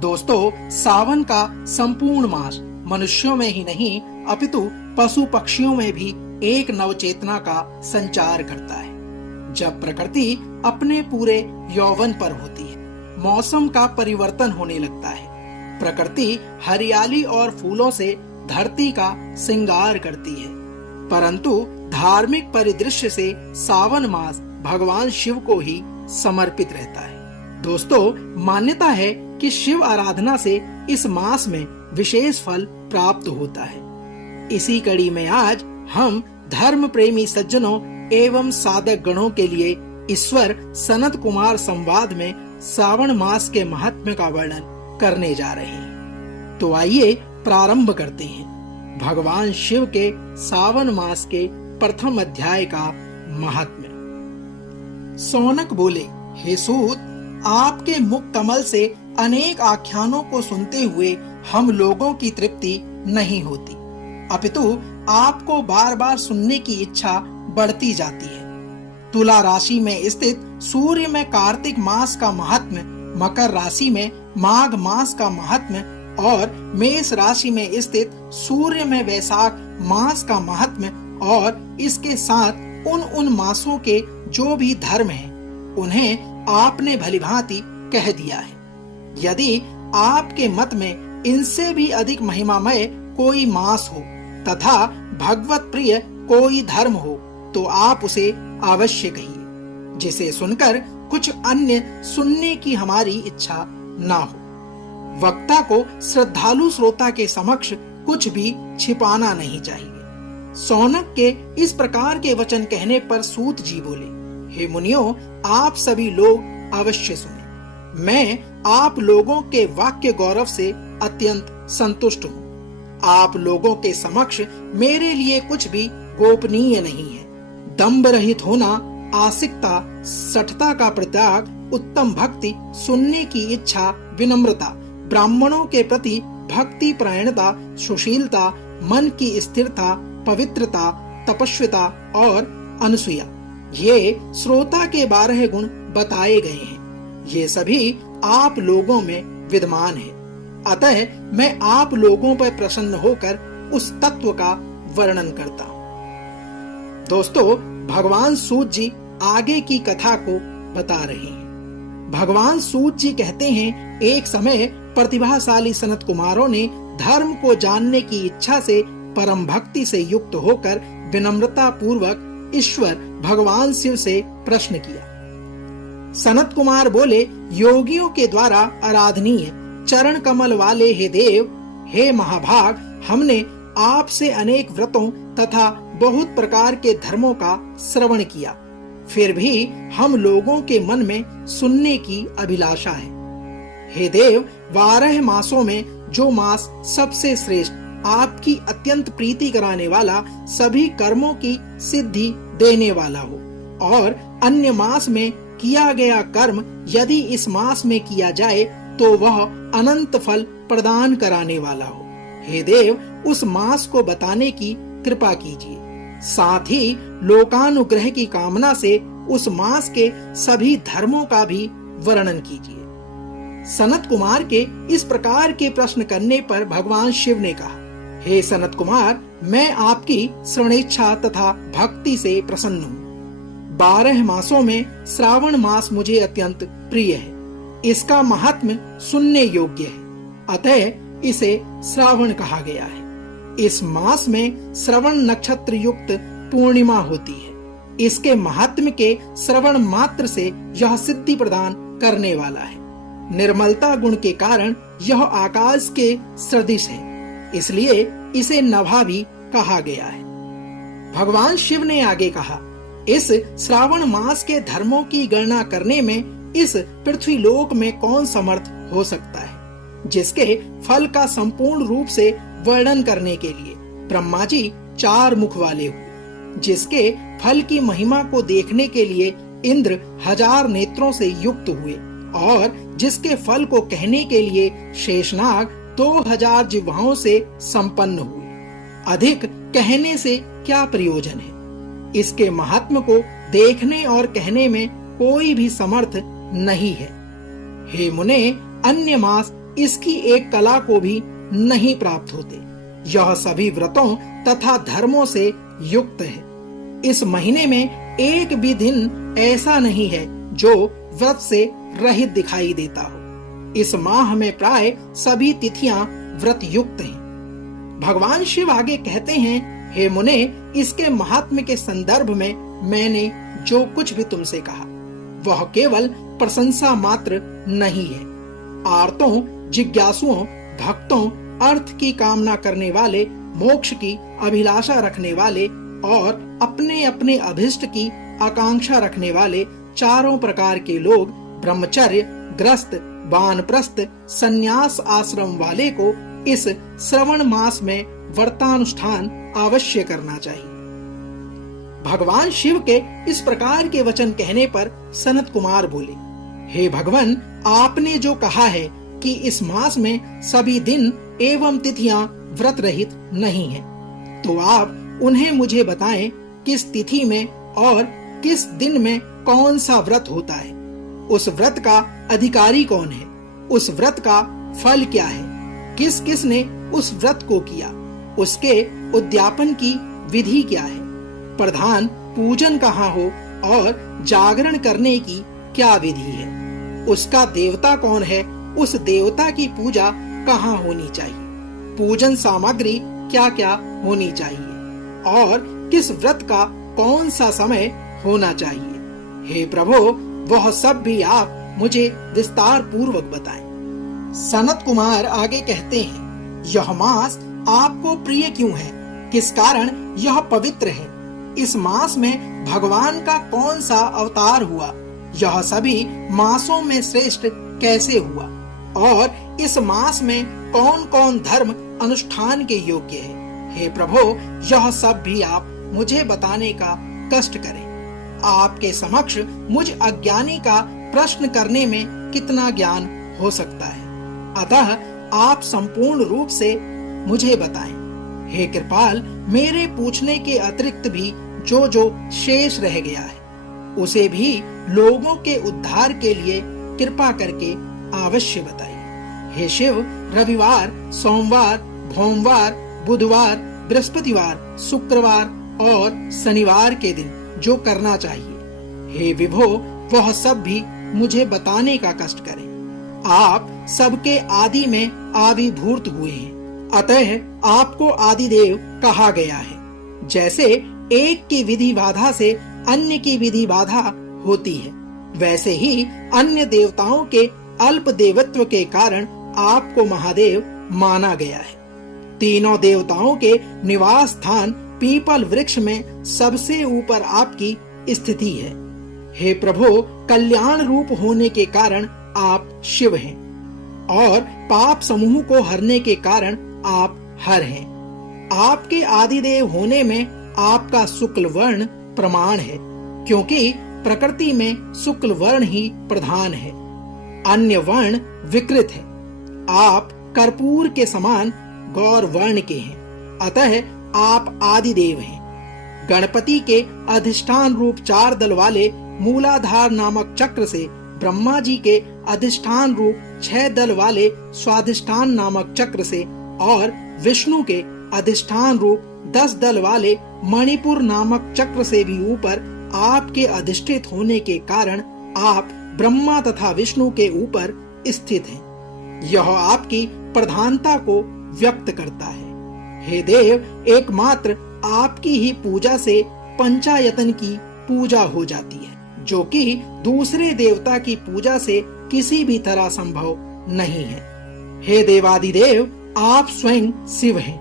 दोस्तों, सावन का संपूर्ण मास मनुष्यों में ही नहीं अपितु पशु पक्षियों में भी एक नवचेतना का संचार करता है। जब प्रकृति अपने पूरे यौवन पर होती है, मौसम का परिवर्तन होने लगता है, प्रकृति हरियाली और फूलों से धरती का श्रृंगार करती है। परंतु धार्मिक परिदृश्य से सावन मास भगवान शिव को ही समर्पित रहता है। दोस्तों, मान्यता है कि शिव आराधना से इस मास में विशेष फल प्राप्त होता है। इसी कड़ी में आज हम धर्म प्रेमी सज्जनों एवं साधक गणों के लिए ईश्वर सनत कुमार संवाद में सावन मास के महात्म्य का वर्णन करने जा रहे हैं। तो आइए प्रारंभ करते हैं भगवान शिव के सावन मास के प्रथम अध्याय का महात्म्य। सौनक बोले, हे सूत, आपके मुख कमल से अनेक आख्यानों को सुनते हुए हम लोगों की तृप्ति नहीं होती, अपितु आपको बार बार सुनने की इच्छा बढ़ती जाती है। तुला राशि में स्थित सूर्य में कार्तिक मास का महात्म्य, मकर राशि में माघ मास का महात्म्य और मेष राशि में स्थित सूर्य में वैशाख मास का महात्म्य और इसके साथ उन मासों के जो भी धर्म हैं, उन्हें आपने भलीभांति कह दिया है। यदि आपके मत में इनसे भी अधिक महिमामय कोई मास हो तथा भगवत प्रिय कोई धर्म हो तो आप उसे अवश्य कहिए, जिसे सुनकर कुछ अन्य सुनने की हमारी इच्छा ना हो। वक्ता को श्रद्धालु श्रोता के समक्ष कुछ भी छिपाना नहीं चाहिए। सौनक के इस प्रकार के वचन कहने पर सूत जी बोले, हे मुनियों, आप सभी लोग अवश्य सुने। मैं आप लोगों के वाक्य गौरव से अत्यंत संतुष्ट हूँ। आप लोगों के समक्ष मेरे लिए कुछ भी गोपनीय नहीं है। दंभ रहित होना, आसिकता, सठता का परित्याग, उत्तम भक्ति, सुनने की इच्छा, विनम्रता, ब्राह्मणों के प्रति भक्ति परायणता, सुशीलता, मन की स्थिरता, पवित्रता, तपस्विता और अनसूया, ये श्रोता के 12 गुण बताए गए हैं। ये सभी आप लोगों में विद्यमान है। अतः मैं आप लोगों पर प्रसन्न होकर उस तत्व का वर्णन करता हूँ। दोस्तों, भगवान सूत जी आगे की कथा को बता रहे हैं। भगवान सूत जी कहते हैं, एक समय प्रतिभाशाली सनत कुमारों ने धर्म को जानने की इच्छा से परम भक्ति से युक्त होकर विनम्रता पूर्वक ईश्वर भगवान शिव से प्रश्न किया। सनत कुमार बोले, योगियों के द्वारा आराधनीय चरण कमल वाले हे देव, हे महाभाग, हमने आपसे अनेक व्रतों तथा बहुत प्रकार के धर्मों का श्रवण किया, फिर भी हम लोगों के मन में सुनने की अभिलाषा है। हे देव, 12 मासों में जो मास सबसे श्रेष्ठ, आपकी अत्यंत प्रीति कराने वाला, सभी कर्मों की सिद्धि देने वाला हो और अन्य मास में किया गया कर्म यदि इस मास में किया जाए तो वह अनंत फल प्रदान कराने वाला हो। हे देव, उस मास को बताने की कृपा कीजिए। साथ ही लोकानुग्रह की कामना से उस मास के सभी धर्मों का भी वर्णन कीजिए। सनत कुमार के इस प्रकार के प्रश्न करने पर भगवान शिव ने कहा, हे सनत कुमार, मैं आपकी श्रवणेच्छा तथा भक्ति से प्रसन्न हूँ। 12 मासों में श्रावण मास मुझे अत्यंत प्रिय है। इसका महात्म्य सुनने योग्य है, अतः इसे श्रावण कहा गया है। इस मास में श्रवण नक्षत्र युक्त पूर्णिमा होती है। इसके महात्म्य के श्रवण मात्र से यह सिद्धि प्रदान करने वाला है। निर्मलता गुण के कारण यह आकाश के सदृश है, इसलिए इसे नभा भी कहा गया है। भगवान शिव ने आगे कहा, इस श्रावण मास के धर्मों की गणना करने में इस पृथ्वी लोक में कौन समर्थ हो सकता है, जिसके फल का संपूर्ण रूप से वर्णन करने के लिए ब्रह्मा जी 4 मुख वाले हुए, जिसके फल की महिमा को देखने के लिए इंद्र 1000 नेत्रों से युक्त हुए और जिसके फल को कहने के लिए शेषनाग 2000 जिह्वाओं से संपन्न हुए। अधिक कहने से क्या प्रयोजन है? इसके महात्म को देखने और कहने में कोई भी समर्थ नहीं है। हे मुने, अन्य मास इसकी एक कला को भी नहीं प्राप्त होते। यह सभी व्रतों तथा धर्मों से युक्त है। इस महीने में एक भी दिन ऐसा नहीं है जो व्रत से रहित दिखाई देता हो। इस माह में प्राय सभी तिथियां व्रत युक्त हैं। भगवान शिव आगे कहते हैं, हे मुने, इसके महात्म्य के संदर्भ में मैंने जो कुछ भी तुमसे कहा वह केवल प्रशंसा मात्र नहीं है। आर्तों, जिज्ञासुओं, भक्तों, अर्थ की कामना करने वाले, मोक्ष की अभिलाषा रखने वाले और अपने अपने अभिष्ट की आकांक्षा रखने वाले चारों प्रकार के लोग ब्रह्मचर्य, ग्रस्त, वानप्रस्थ, संन्यास आश्रम वाले को इस श्रवण मास में व्रतानुष्ठान अवश्य करना चाहिए। भगवान शिव के इस प्रकार के वचन कहने पर सनत कुमार बोले, हे भगवान, आपने जो कहा है कि इस मास में सभी दिन एवं तिथियां व्रत रहित नहीं हैं, तो आप उन्हें मुझे बताएं किस तिथि में और किस दिन में कौन सा व्रत होता है, उस व्रत का अधिकारी कौन है, उस व्रत का फल क्या है, किस किस ने उस व्रत को किया, उसके उद्यापन की विधि क्या है, प्रधान पूजन कहाँ हो और जागरण करने की क्या विधि है, उसका देवता कौन है, उस देवता की पूजा कहाँ होनी चाहिए, पूजन सामग्री क्या क्या होनी चाहिए और किस व्रत का कौन सा समय होना चाहिए। हे प्रभु, वह सब भी आप मुझे विस्तार पूर्वक बताएं। सनत कुमार आगे कहते हैं, यह मास आपको प्रिय क्यों है, किस कारण यह पवित्र है, इस मास में भगवान का कौन सा अवतार हुआ, यह सभी मासों में श्रेष्ठ कैसे हुआ और इस मास में कौन कौन धर्म अनुष्ठान के योग्य है। हे प्रभु, यह सब भी आप मुझे बताने का कष्ट करें। आपके समक्ष मुझ अज्ञानी का प्रश्न करने में कितना ज्ञान हो सकता है, अतः आप संपूर्ण रूप से मुझे बताएं। हे कृपाल, मेरे पूछने के अतिरिक्त भी जो जो शेष रह गया है उसे भी लोगों के उद्धार के लिए कृपा करके अवश्य बताइए। हे शिव, रविवार, सोमवार, भोमवार, बुधवार, बृहस्पतिवार, शुक्रवार और शनिवार के दिन जो करना चाहिए, हे विभो, वह सब भी मुझे बताने का कष्ट करें। आप सबके आदि में आविर्भूत हुए हैं, अतः आपको आदिदेव कहा गया है। जैसे एक की विधि बाधा से अन्य की विधि बाधा होती है, वैसे ही अन्य देवताओं के अल्प देवत्व के कारण आपको महादेव माना गया है। तीनों देवताओं के निवास स्थान पीपल वृक्ष में सबसे ऊपर आपकी स्थिति है। हे प्रभु, कल्याण रूप होने के कारण आप शिव हैं और पाप समूह को हरने के कारण आप हर हैं। आपके आदिदेव होने में आपका शुक्ल वर्ण प्रमाण है, क्योंकि प्रकृति में शुक्ल वर्ण ही प्रधान है, अन्य वर्ण विकृत है। आप कर्पूर के समान गौर वर्ण के हैं, अतः आप आदिदेव हैं। गणपति के अधिष्ठान रूप 4 दल वाले मूलाधार नामक चक्र से ब्रह्मा जी के अधिष्ठान रूप 6 दल वाले स्वाधिष्ठान नामक चक्र से और विष्णु के अधिष्ठान रूप 10 दल वाले मणिपुर नामक चक्र से भी ऊपर आपके अधिष्ठित होने के कारण आप ब्रह्मा तथा विष्णु के ऊपर स्थित हैं। यह आपकी प्रधानता को व्यक्त करता है। हे देव, एकमात्र आपकी ही पूजा से पंचायतन की पूजा हो जाती है, जो कि दूसरे देवता की पूजा से किसी भी तरह संभव नहीं है। हे देवादिदेव, आप स्वयं शिव हैं।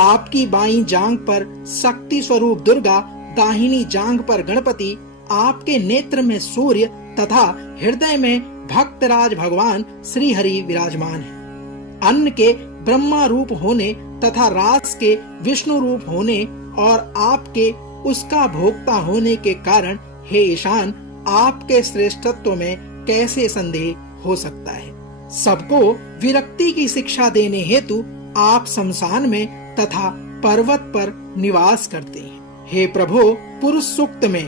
आपकी बाईं जांघ पर शक्ति स्वरूप दुर्गा, दाहिनी जांघ पर गणपति, आपके नेत्र में सूर्य तथा हृदय में भक्तराज भगवान श्री हरि विराजमान है। अन्न के ब्रह्मा रूप होने तथा रास के विष्णु रूप होने और आपके उसका भोक्ता होने के कारण हे ईशान, आपके श्रेष्ठत्व में कैसे संदेह हो सकता है। सबको विरक्ति की शिक्षा देने हेतु आप शमशान में तथा पर्वत पर निवास करते हैं। हे प्रभु, पुरुष सूक्त में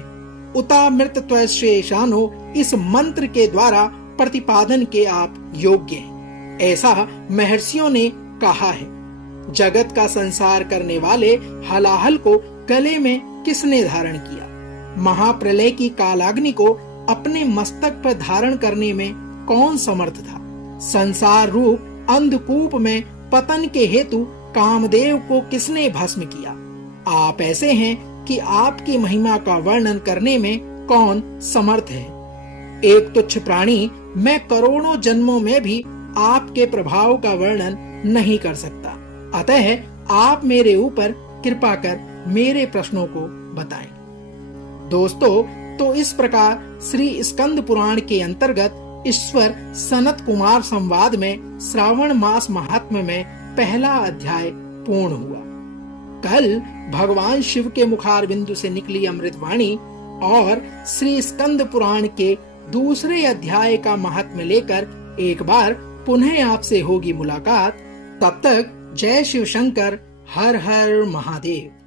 उतामृत त्वश्रेशानो इस मंत्र के द्वारा प्रतिपादन के आप योग्य हैं। ऐसा महर्षियों ने कहा है। जगत का संसार करने वाले हलाहल को गले में किसने धारण किया? महाप्रलय की कालाग्नि को अपने मस्तक पर धारण करने में कौन समर्थ था? संसार रूप अंधकूप में पतन के हेतु कामदेव को किसने भस्म किया? आप ऐसे हैं कि आपकी महिमा का वर्णन करने में कौन समर्थ है? एक तुच्छ प्राणी मैं करोड़ों जन्मों में भी आपके प्रभाव का वर्णन नहीं कर सकता। अतः आप मेरे ऊपर कृपा कर मेरे प्रश्नों को बताएं। दोस्तों, तो इस प्रकार श्री स्कंद पुराण के अंतर्गत ईश्वर सनत कुमार संवाद में श्रावण मास महात्म्य में पहला अध्याय पूर्ण हुआ। कल भगवान शिव के मुखारबिंदु से निकली अमृतवाणी और श्री स्कंद पुराण के दूसरे अध्याय का महात्म्य लेकर एक बार पुनः आपसे होगी मुलाकात। तब तक जय शिव शंकर, हर हर महादेव।